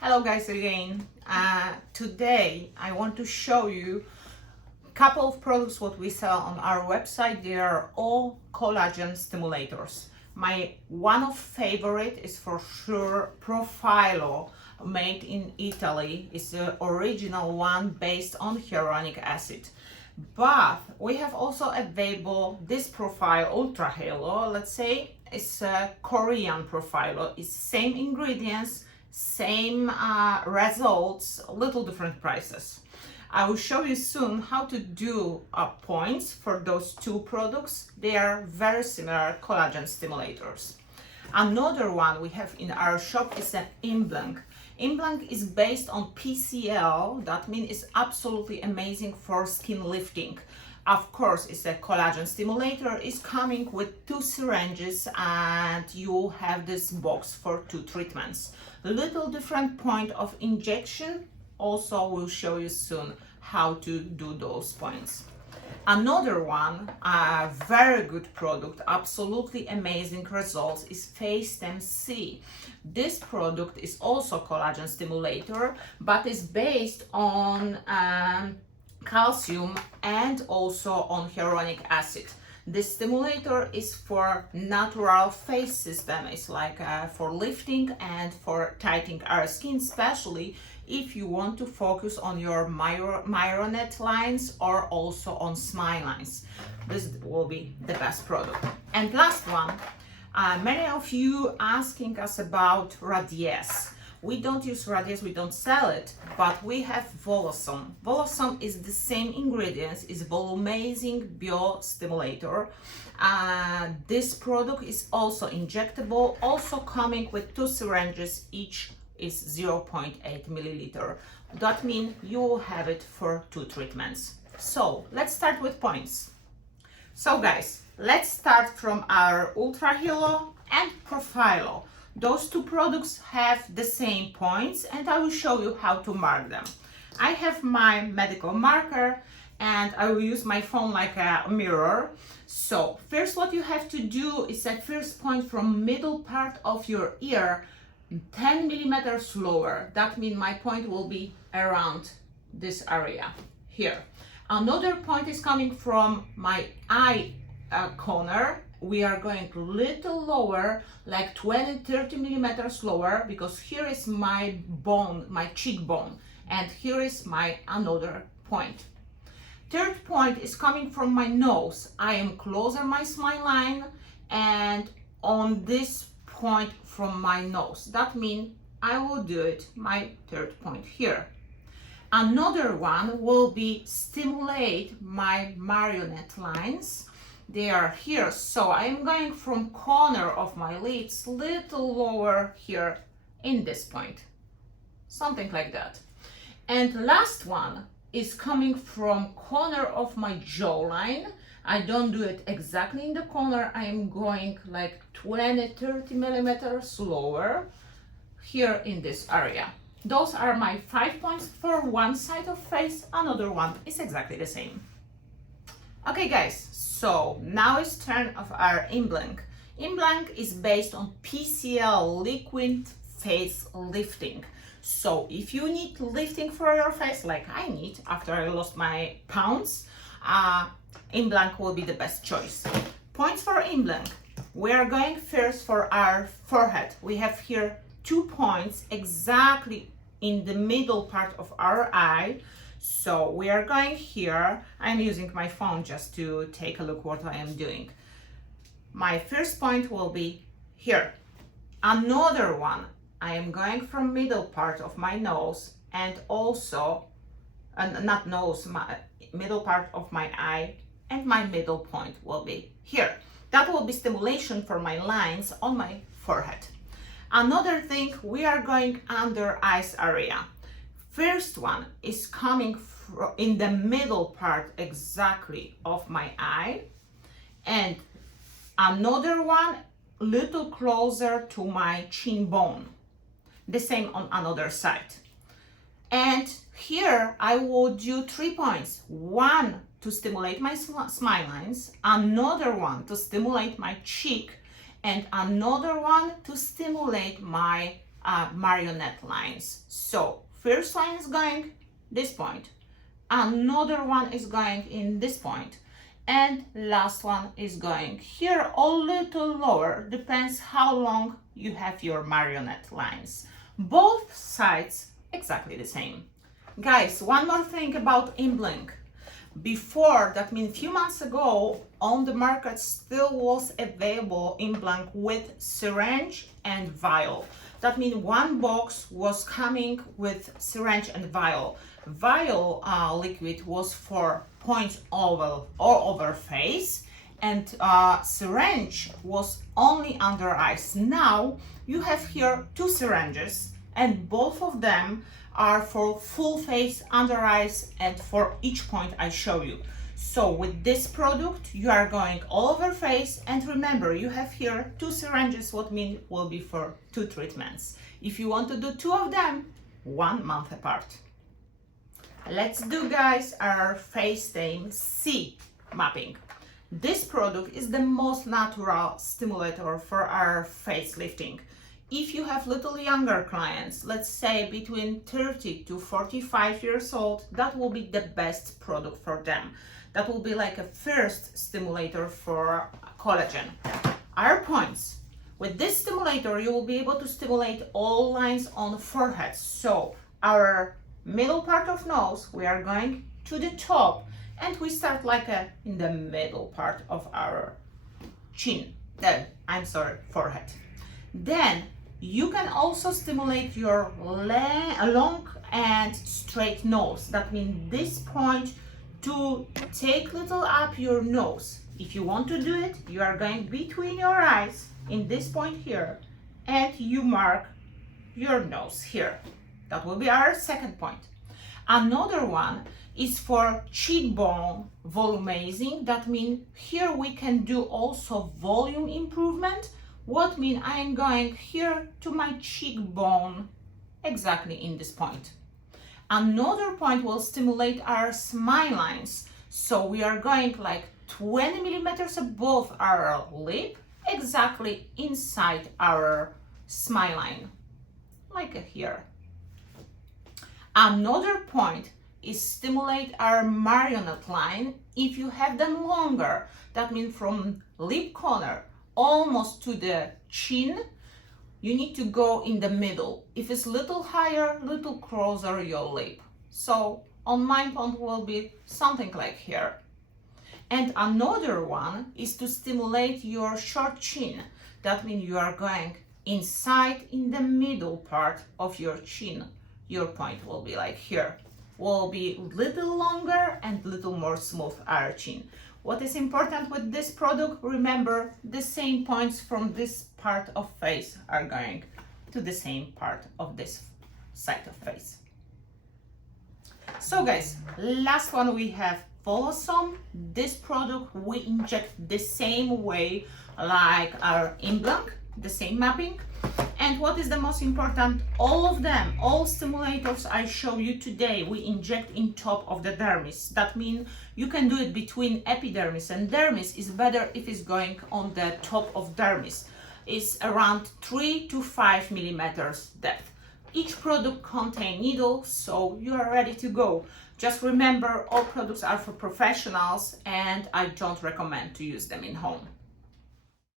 Hello guys again. Today I want to show you a couple of products what we sell on our website. They are all collagen stimulators. My one of favorite is for sure Profilo, made in Italy. It's the original one based on hyaluronic acid. But we have also available this Profile Ultra Halo. Let's say it's a Korean Profilo. It's same ingredients, same results, little different prices. I will show you soon how to do points for those two products. They are very similar collagen stimulators. Another one we have in our shop is an Imblank. Imblank is based on PCL. That means it's absolutely amazing for skin lifting. Of course, it's a collagen stimulator. It's coming with 2 syringes and you have this box for 2 treatments. A little different point of injection. Also, we'll show you soon how to do those points. Another one, a very good product, absolutely amazing results, is Face-Stem C. This product is also collagen stimulator, but is based on calcium and also on hyaluronic acid. This stimulator is for natural face system. It's like for lifting and for tightening our skin, especially if you want to focus on your marionette lines or also on smile lines. This will be the best product. And last one, many of you asking us about Radiesse. We don't use Radiesse, we don't sell it, but we have Volosom. Volosom is the same ingredients, is volumizing biostimulator. This product is also injectable, also coming with 2 syringes, each is 0.8 milliliter. That means you will have it for 2 treatments. So let's start with points. So guys, let's start from our Ultra Halo and Profilo. Those 2 products have the same points and I will show you how to mark them. I have my medical marker and I will use my phone like a mirror. So first what you have to do is at first point from middle part of your ear 10 millimeters lower. That means my point will be around this area here. Another point is coming from my eye corner. We are going a little lower, like 20-30 millimeters lower, because here is my bone, my cheekbone, and here is my another point. Third point is coming from my nose. I am closer my smile line and on this point from my nose. That means I will do it my third point here. Another one will be stimulate my marionette lines. They are here, so I'm going from corner of my lips little lower here in this point, something like that. And last one is coming from corner of my jawline. I don't do it exactly in the corner. I'm going like 20-30 millimeters lower here in this area. Those are my 5 points for one side of face. Another one is exactly the same. Okay guys, so now it's turn of our Imblank. Imblank is based on PCL, liquid face lifting. So if you need lifting for your face like I need after I lost my pounds, Imblank will be the best choice. Points for Imblank. We are going first for our forehead. We have here 2 points exactly in the middle part of our eye. So we are going here. I'm using my phone just to take a look what I am doing. My first point will be here. Another one, I am going from middle part of my nose and also, not nose, my middle part of my eye, and my middle point will be here. That will be stimulation for my lines on my forehead. Another thing, we are going under eyes area. First one is coming in the middle part exactly of my eye, and another one little closer to my chin bone. The same on another side. And here I will do 3 points. One to stimulate my smile lines, another one to stimulate my cheek, and another one to stimulate my marionette lines. So first line is going this point, another one is going in this point, and last one is going here a little lower, depends how long you have your marionette lines. Both sides exactly the same. Guys, one more thing about InBlink. Before, that means a few months ago, on the market still was available InBlink with syringe and vial. That means one box was coming with syringe and vial. Vial liquid was for points all over face, and syringe was only under eyes. Now you have here two syringes, and both of them are for full face, under eyes, and for each point I show you. So with this product, you are going all over face, and remember, you have here two syringes, what mean will be for two treatments. If you want to do two of them, 1 month apart. Let's do, guys, our face theme C mapping. This product is the most natural stimulator for our face lifting. If you have little younger clients, let's say between 30 to 45 years old, that will be the best product for them. That will be like a first stimulator for collagen. Our points. With this stimulator, you will be able to stimulate all lines on the forehead. So our middle part of nose, we are going to the top, and we start like in the middle part of our chin. Forehead. Then you can also stimulate your long and straight nose. That means this point to take little up your nose. If you want to do it, you are going between your eyes in this point here, and you mark your nose here. That will be our second point. Another one is for cheekbone volumizing. That means here we can do also volume improvement. What mean I am going here to my cheekbone, exactly in this point. Another point will stimulate our smile lines. So we are going like 20 millimeters above our lip, exactly inside our smile line, like here. Another point is stimulate our marionette line. If you have them longer, that means from lip corner almost to the chin, you need to go in the middle. If it's little higher, little closer your lip. So on my point will be something like here. And another one is to stimulate your short chin. That means you are going inside in the middle part of your chin. Your point will be like here. Will be little longer and little more smooth our chin. What is important with this product, remember the same points from this part of face are going to the same part of this side of face. So guys, last one we have Volosome. This product we inject the same way like our InBlink, the same mapping. And what is the most important, all of them, all stimulators I show you today, we inject in top of the dermis. That means you can do it between epidermis and dermis. Is better if it's going on the top of dermis. It's around 3 to 5 millimeters depth. Each product contains needles, so you are ready to go. Just remember, all products are for professionals and I don't recommend to use them in home.